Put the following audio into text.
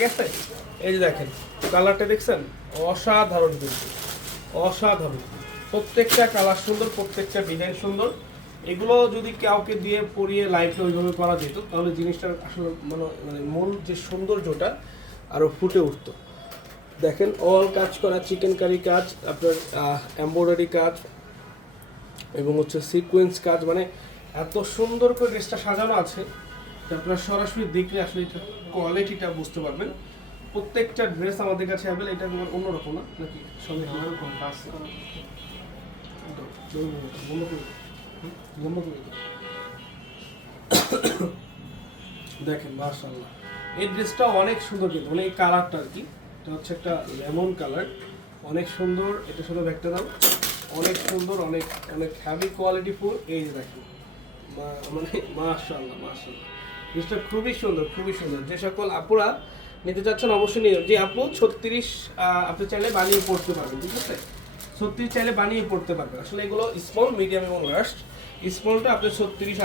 ঠিক আছে। এই যে দেখেন কালারটা দেখছেন, অসাধারণ কিন্তু অসাধারণ। প্রত্যেকটা কালার সুন্দর, প্রত্যেকটা ডিজাইন সুন্দর। এগুলো যদি কাউকে দিয়ে পরিয়ে লাইফে ওইভাবে করা যেত তাহলে জিনিসটার আসলে মানে মূল যে সৌন্দর্যটা আরও ফুটে উঠতো। দেখেন অল কাজ করা, চিকেন কারি কাজ, আপনার এমব্রয়ডারি কাজ এবং হচ্ছে সিকোয়েন্স কাজ, মানে এত সুন্দর করে ড্রেসটা সাজানো আছে যে আপনারা সরাসরি দেখলে আসলে এটা কোয়ালিটিটা বুঝতে পারবেন। প্রত্যেকটা ড্রেস আমাদের কাছে অ্যাভেলেবল। এটা তোমার অন্যরকম না নাকি সঙ্গে অন্যরকম আছে। দেখেন মাশাআল্লাহ এই ড্রেসটা অনেক সুন্দর কিন্তু, মানে এই কালারটা আর কি, এটা হচ্ছে একটা লেমন কালার, অনেক সুন্দর। এটা শুধু একটা দাম, অনেক সুন্দর, অনেক অনেক হ্যাভি কোয়ালিটি ফুল। এই যে দেখেন মানে মাশাআল্লাহ মাশাআল্লাহ ড্রেসটা খুবই সুন্দর, খুবই সুন্দর। যে সকল আপুরা নিতে চাচ্ছেন অবশ্যই নিন। যে আপু 36 আপনি চাইলে বানিয়ে পড়তে পারবেন, ঠিক আছে। 36 চাইলে বানিয়ে পড়তে পারবেন। আসলে এগুলো স্মল, মিডিয়াম এবং লার্জ। স্মলটা আপনি 36